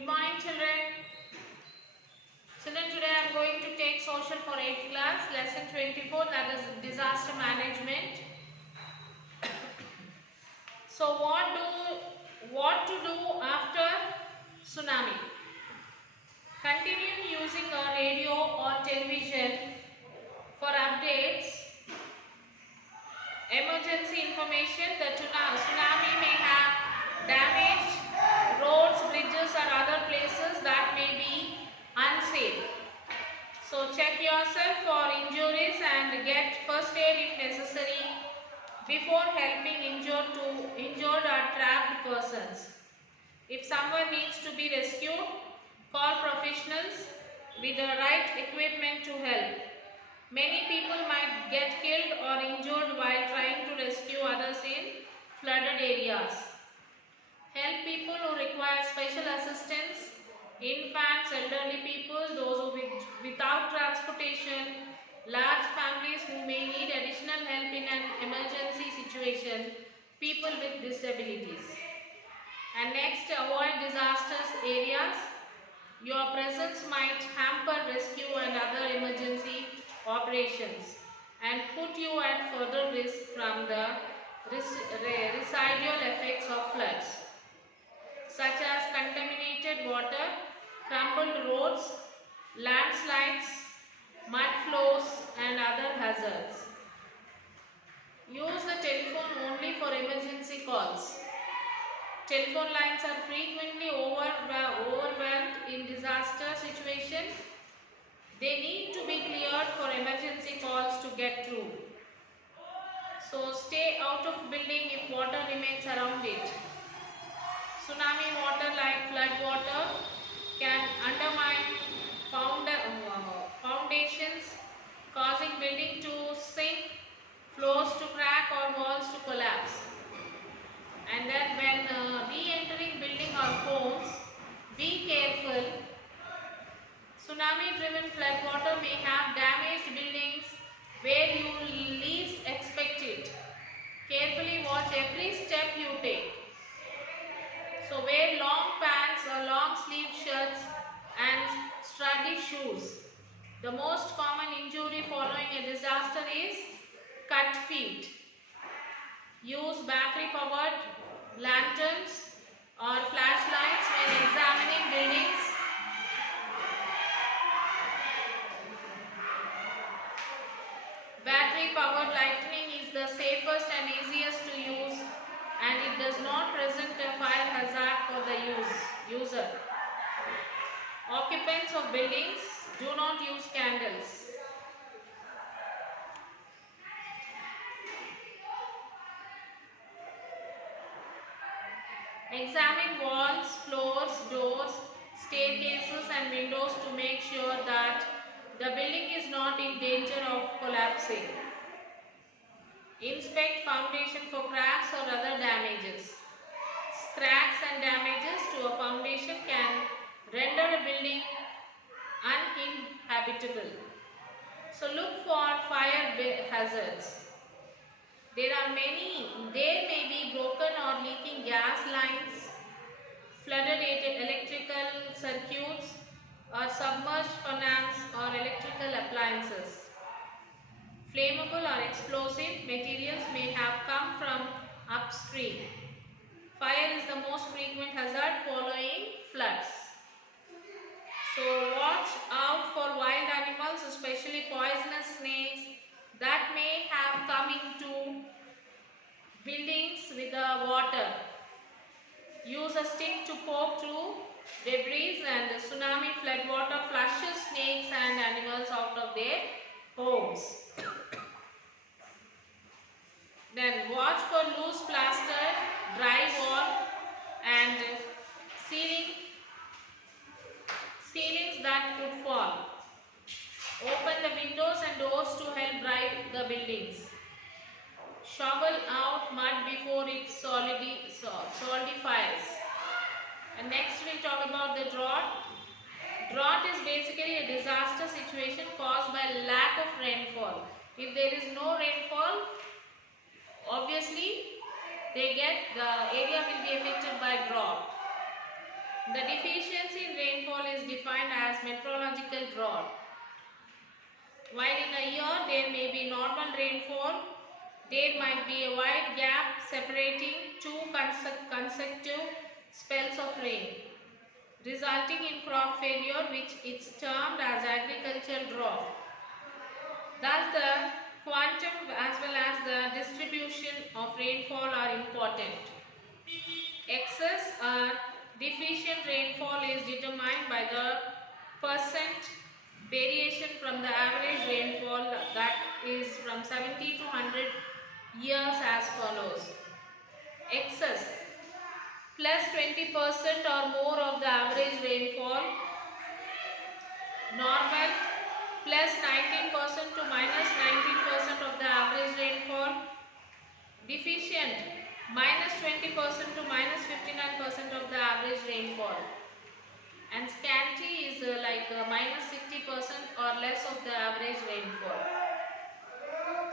Good morning, children. Children, today I am going to take social for 8th class, lesson 24, that is disaster management. So, what to do after tsunami? Continue using a radio or television for updates, emergency information. The tsunami may have damaged roads, bridges, or other places that may be unsafe. So check yourself for injuries and get first aid if necessary before helping injured or trapped persons. If someone needs to be rescued, call professionals with the right equipment to help. Many people might get killed or injured while trying to rescue others in flooded areas. Help people who require special assistance, infants, elderly people, those without transportation, large families who may need additional help in an emergency situation, people with disabilities. And next, avoid disastrous areas. Your presence might hamper rescue and other emergency operations and put you at further risk from the residual effects of floods, such as contaminated water, crumbled roads, landslides, mud flows, and other hazards. Use the telephone only for emergency calls. Telephone lines are frequently overwhelmed in disaster situations. They need to be cleared for emergency calls to get through. So stay out of building if water remains around it. Tsunami water like flood water can undermine foundations, causing building to sink, floors to crack or walls to collapse. And then when re-entering building or homes, be careful. Tsunami-driven flood water may have damaged buildings where you least expect it. Carefully watch every step you take. So wear long pants or long sleeve shirts and sturdy shoes. The most common injury following a disaster is cut feet. Use battery powered lanterns or flashlights when examining buildings. Battery powered lighting is the safest and easiest to use, and it does not present a fire hazard for the user. Occupants of buildings, do not use candles. Examine walls, floors, doors, staircases and windows to make sure that the building is not in danger of collapsing. Inspect foundation for cracks or other damages. Cracks and damages to a foundation can render a building uninhabitable. So look for fire hazards. There may be broken or leaking gas lines, flooded electrical circuits, or submerged furnace or electrical appliances. Flammable or explosive materials may have come from upstream. Fire is the most frequent hazard following floods. So watch out for wild animals, especially poisonous snakes that may have come into buildings with the water. Use a stick to poke through debris, and the tsunami flood water flushes snakes and animals out of their homes. Then watch for loose plaster, drywall and ceilings that could fall. Open the windows and doors to help dry the buildings. Shovel out mud before it solidifies. And next we'll talk about the drought. Drought is basically a disaster situation caused by lack of rainfall. If there is no rainfall, obviously the area will be affected by drought. The deficiency in rainfall is defined as meteorological drought. While in a year there may be normal rainfall, there might be a wide gap separating two consecutive spells of rain, resulting in crop failure, which is termed as agricultural drought. Thus, the quantum as well as the distribution of rainfall are important. Excess or deficient rainfall is determined by the percent variation from the average rainfall, that is from 70 to 100 years, as follows. Excess plus 20% or more of the average rainfall. Normal plus 19% to minus 19% of the average rainfall. Deficient minus 20% to minus 59% of the average rainfall. And scanty is minus 60% or less of the average rainfall.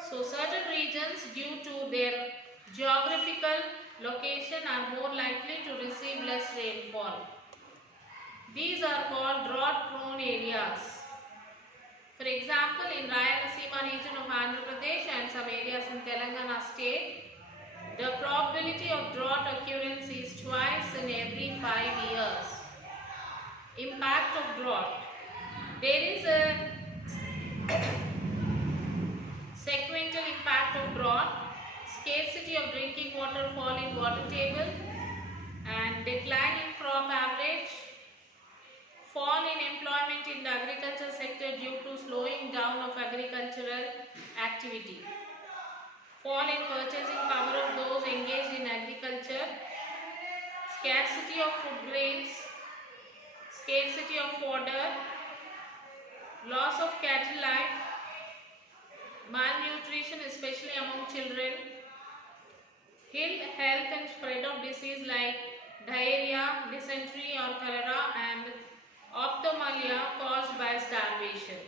So certain regions, due to their geographical location, are more likely to receive less rainfall. These are called drought prone areas. For example, in Rayalaseema region of Andhra Pradesh and some areas in Telangana state, the probability of drought occurrence is twice in every 5 years. Impact of drought. There is a sequential impact of drought, scarcity of drinking water, fall in water table, and decline in crop average, fall in employment in the agriculture sector due to slowing down of agricultural activity, fall in purchasing power of those engaged in agriculture, scarcity of food grains, scarcity of fodder, loss of cattle life, malnutrition especially among children, ill health and spread of disease like diarrhea, dysentery or cholera, and ophthalmia caused by starvation,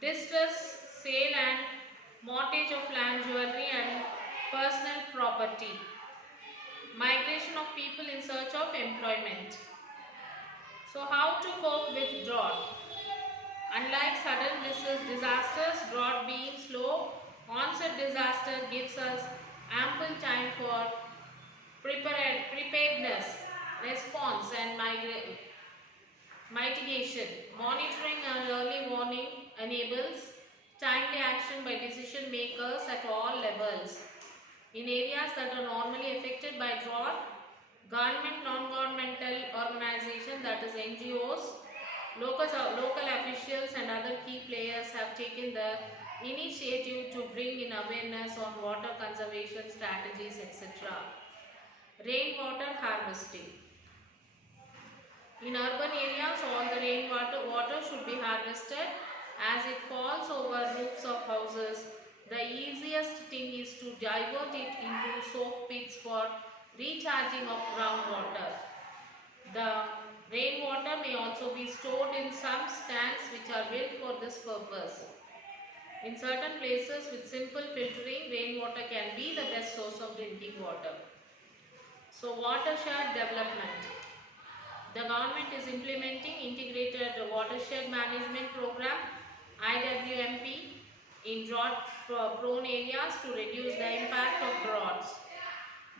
distress, sale and mortgage of land, jewelry and personal property, migration of people in search of employment. So how to cope with drought? Unlike sudden disasters, drought being slow onset disaster gives us ample time for preparedness, response and mitigation. Monitoring and early warning enables timely action by decision makers at all levels. In areas that are normally affected by drought, government, non-governmental organizations, that is NGOs, local officials and other key players have taken the initiative to bring in awareness on water conservation strategies, etc. Rainwater harvesting. In urban areas, all the water should be harvested as it falls over roofs of houses. The easiest thing is to divert it into soak pits for recharging of groundwater. The rainwater may also be stored in some tanks which are built for this purpose. In certain places with simple filtering, rainwater can be the best source of drinking water. So watershed development. The government is implementing integrated watershed management program IWMP in drought prone areas to reduce the impact of droughts.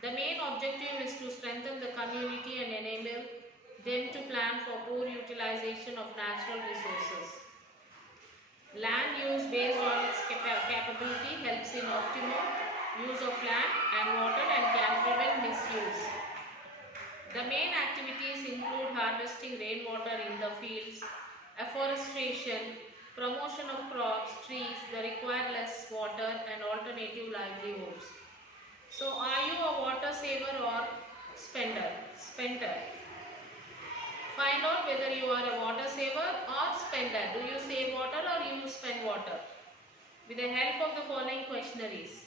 The main objective is to strengthen the community and enable them to plan for poor utilization of natural resources. Land use based on its capability helps in optimum use of land and water and can prevent misuse. The main activities include harvesting rainwater in the fields, afforestation, promotion of crops, trees that require less water and alternative livelihoods. So are you a water saver or spender? Find out whether you are a water saver or spender. Do you save water or you spend water? With the help of the following questionnaires,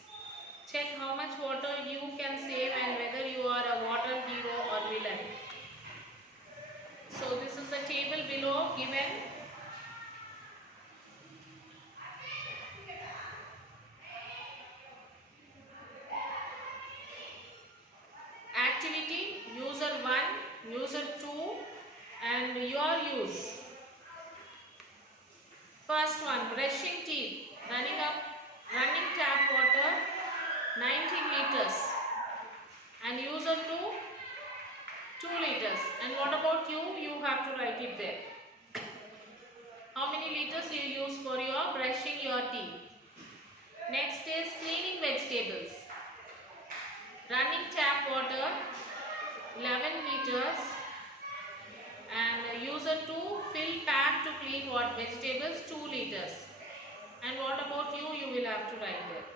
check how much water you can save and whether you are a water hero or villain. So this is the table below given. Activity user 1, user 2, your use. First one, brushing teeth, running tap water 19 liters and use of 2 liters. And what about you? You have to write it there. How many liters you use for your brushing your teeth? Next is cleaning vegetables. Running tap water 11 liters and user 2 fill pan to clean what vegetables 2 liters. And what about you? You will have to write there.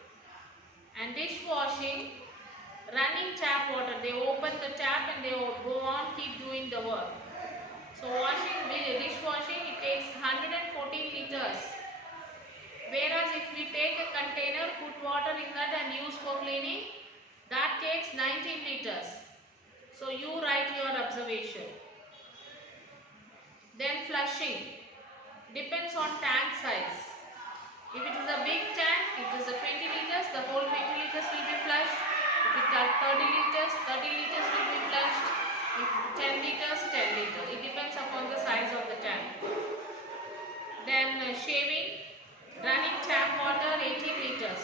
And dishwashing, running tap water. They open the tap and they go on keep doing the work. So dishwashing, it takes 114 liters. Whereas if we take a container, put water in that and use for cleaning, that takes 19 liters. So you write your observation. Then flushing, depends on tank size. If it is a big tank, it is a 20 liters, the whole 20 liters will be flushed. If it is 30 liters will be flushed. If 10 liters, 10 liters. It depends upon the size of the tank. Then shaving, running tap water 18 liters.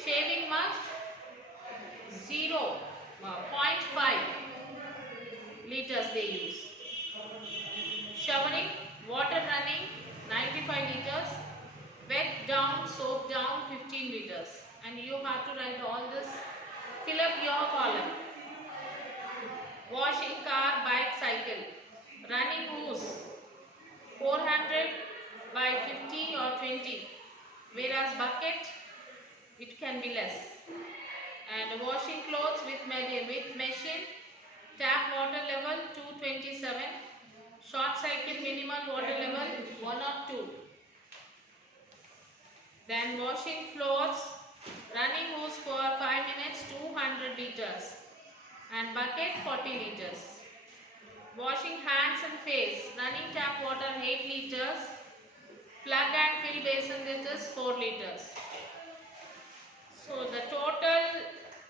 Shaving mug 0.5 liters they use. Showering, water running 95 liters. Wet down, soap down 15 liters. And you have to write all this. Fill up your column. Washing car, bike, cycle. Running hose 400 by 50 or 20. Whereas bucket, it can be less. And washing clothes with machine. Tap water level 227. Short cycle minimal water level 1 or 2. Then washing floors, running hose for 5 minutes 200 liters and bucket 40 liters. Washing hands and face, running tap water 8 liters, plug and fill basin this is 4 liters. So the total,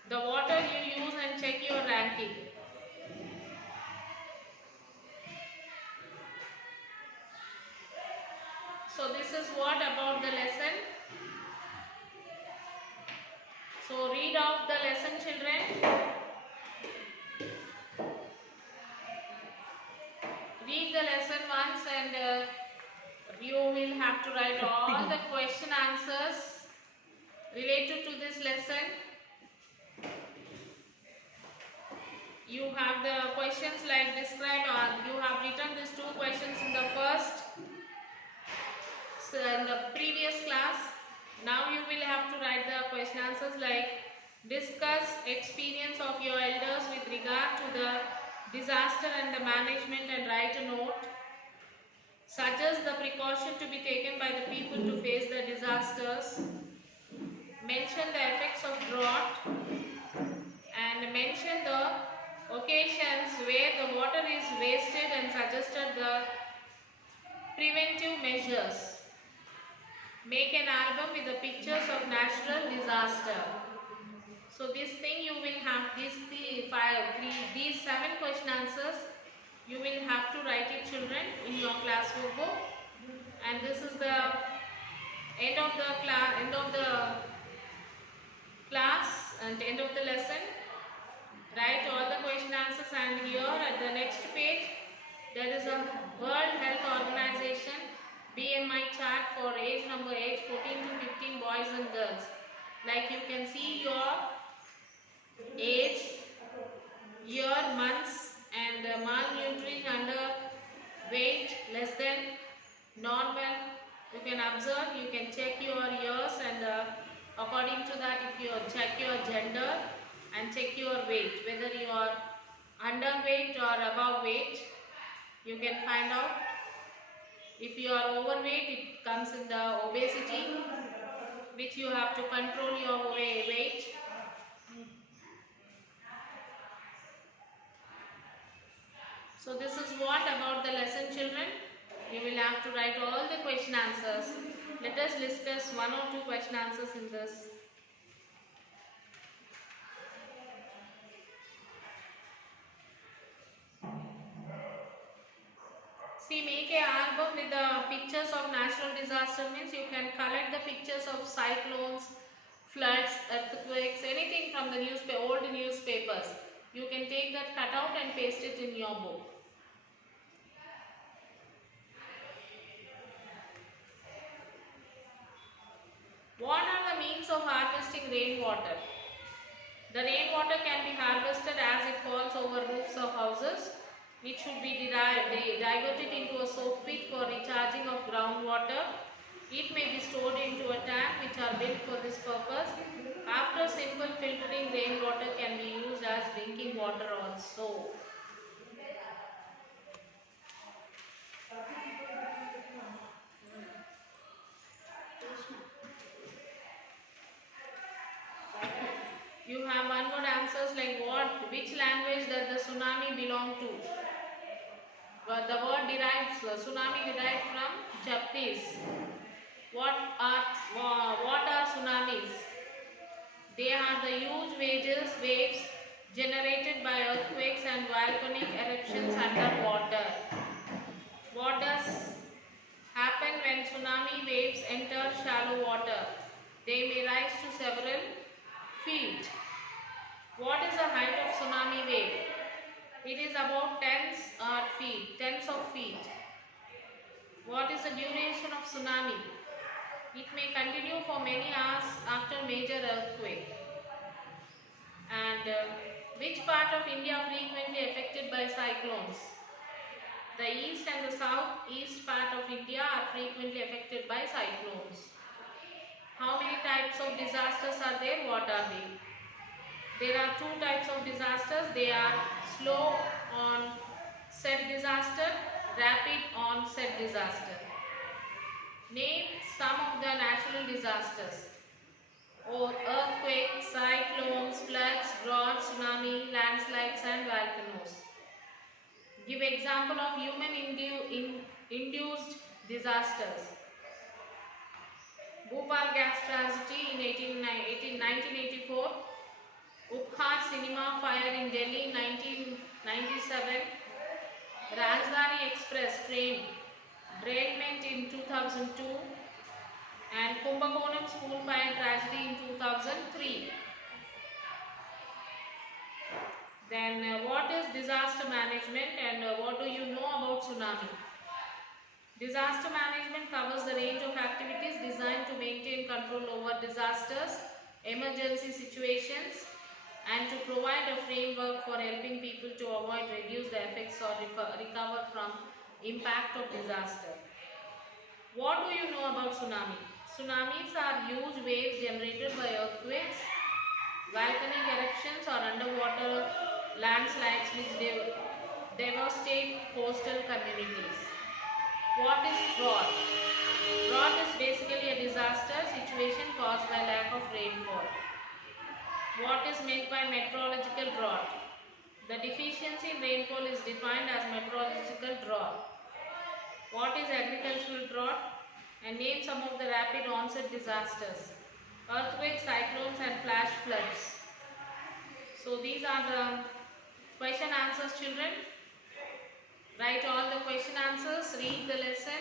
the water you use and check your ranking. So this is what about the lesson. So read out the lesson, children. Read the lesson once and you will have to write all the question answers related to this lesson. You have the questions like describe, you have written these 2 questions in the first, so in the previous class. Now you will have to write the question answers like discuss experience of your elders with regard to the disaster and the management and write a note. Suggest the precaution to be taken by the people to face the disasters. Mention the effects of drought and mention the occasions where the water is wasted and suggested the preventive measures. Make an album with the pictures of natural disaster. So this thing you will have these 7 question answers. You will have to write it, children, in your class workbook. And this is the end of the class and end of the lesson. Write all the question answers, and here at the next page there is a World Health Organization BMI chart for age 14 to 15 boys and girls. Like you can see your age, year, months, and malnutrition, under weight, less than normal. You can observe, you can check your years, and according to that, if you check your gender and check your weight, whether you are underweight or above weight, you can find out. If you are overweight, it comes in the obesity, which you have to control your weight. So this is what about the lesson, children. You will have to write all the question answers. Let us discuss 1 or 2 question answers in this. See, make a album with the pictures of natural disaster. Means you can collect the pictures of cyclones, floods, earthquakes, anything from the old newspapers. You can take that cutout and paste it in your book. What are the means of harvesting rainwater? The rainwater can be harvested as it falls over roofs of houses. It should be diverted into a soak pit for recharging of groundwater. It may be stored into a tank which are built for this purpose. After simple filtering, rainwater can be used as drinking water also. You have one word answers like what, which language does the tsunami belong to? Well, the word derives, tsunami derived from Japanese. What are tsunamis? They are the huge waves generated by earthquakes and volcanic eruptions underwater. What does happen when tsunami waves enter shallow water? They may rise to several feet. What is the height of tsunami wave? It is about tens of feet. What is the duration of tsunami? It may continue for many hours after major earthquake. And which part of India are frequently affected by cyclones? The east and the southeast part of India are frequently affected by cyclones. How many types of disasters are there? What are they? There are two types of disasters. They are slow onset disaster, rapid onset disaster. Name some of the natural disasters. Or earthquakes, cyclones, floods, droughts, tsunami, landslides and volcanoes. Give example of human induced disasters. Bhopal gas tragedy in 1984, Uphaar cinema fire in Delhi in 1997, Rajdhani Express train derailment in 2002, and Kumbakonam school fire tragedy in 2003. Then what is disaster management and what do you know about tsunami? Disaster management covers the range of activities designed to maintain control over disasters, emergency situations, and to provide a framework for helping people to avoid, reduce the effects or recover from impact of disaster. What do you know about tsunami? Tsunamis are huge waves generated by earthquakes, volcanic eruptions or underwater landslides which devastate coastal communities. What is drought? Drought is basically a disaster situation caused by lack of rainfall. What is meant by meteorological drought? The deficiency in rainfall is defined as meteorological drought. What is agricultural drought? And name some of the rapid onset disasters. Earthquakes, cyclones and flash floods. So these are the question answers, children. Write all the question answers, read the lesson.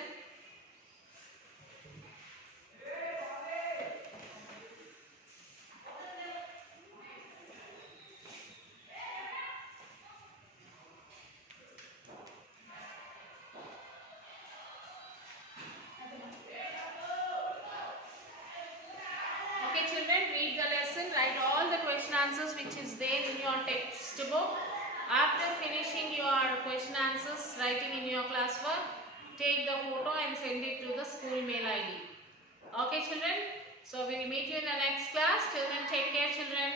Okay children, read the lesson, write all the question answers which is there in your textbook. After finishing your question answers, writing in your classwork, take the photo and send it to the school mail ID. Okay children, so we will meet you in the next class. Till then, take care children.